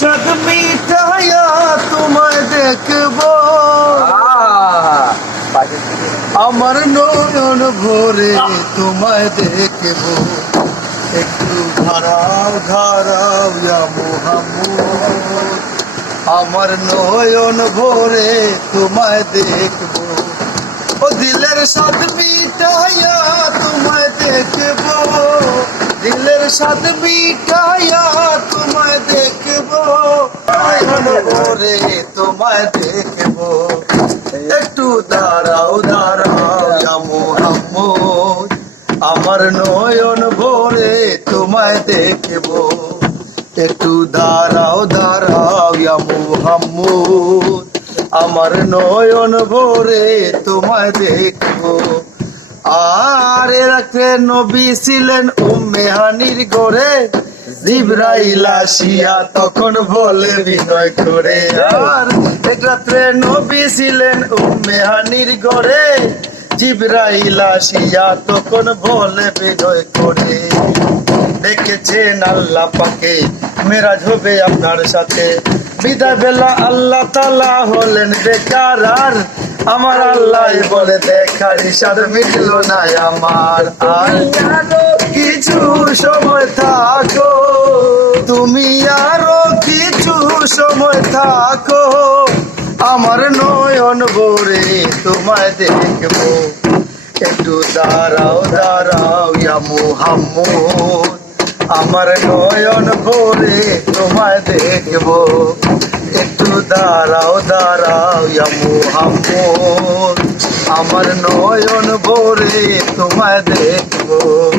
সাথ মিটাইয়া তোমায় দেখব। আমার নয়ন ভরে তোমায় দেখব। একটু ধারাও ধারাও ইয়া মোহাম্মদ। আমার নয়ন ভরে তোমায় দেখব। ও দিলের সাথ মিটাইয়া তোমায় দেখব। দিলের সাথ মিটাইয়া তোমায় তোমায় দেখব। একটু দাঁড়াও দাঁড়াও মোহাম্মদ আমার নয়ন ভরে তোমায় দেখব। একটু দাঁড়াও দাঁড়াও ইয়া মোহাম্মদ আমার নয়ন ভরে তোমায় দেখব। আর এরাকে নবী ছিলেন উম্মে হানির গড়ে জিব্রাইল আসিয়া তখন বলে, বিনয় করে আর। এক রাত্রে নবী ছিলেন উম্মে হানির গড়ে জিব্রাইল আসিয়া তখন বলে, বিনয় করে দেখেছেন আল্লাহ পাকে, মেরাজ হবে আপনার সাথে। বিদায় বেলা আল্লাহ তালা হলেন বেকার আর। আমার আল্লাহ বলে, দেখার ইশার মিটল না আমার আরও। কিছু সময় থাকো তুমি আরও কিছু সময় থাকো। আমার নয়ন ভরে তোমায় দেখব। একটু দাঁড়াও দাঁড়াও, ইয়া মোহাম্মদ। আমার নয়ন ভরে তোমায় দেখব। একটু দাঁড়াও দাঁড়াও, ইয়া মোহাম্মদ। আমার নয়ন ভরে তোমায় দেখব।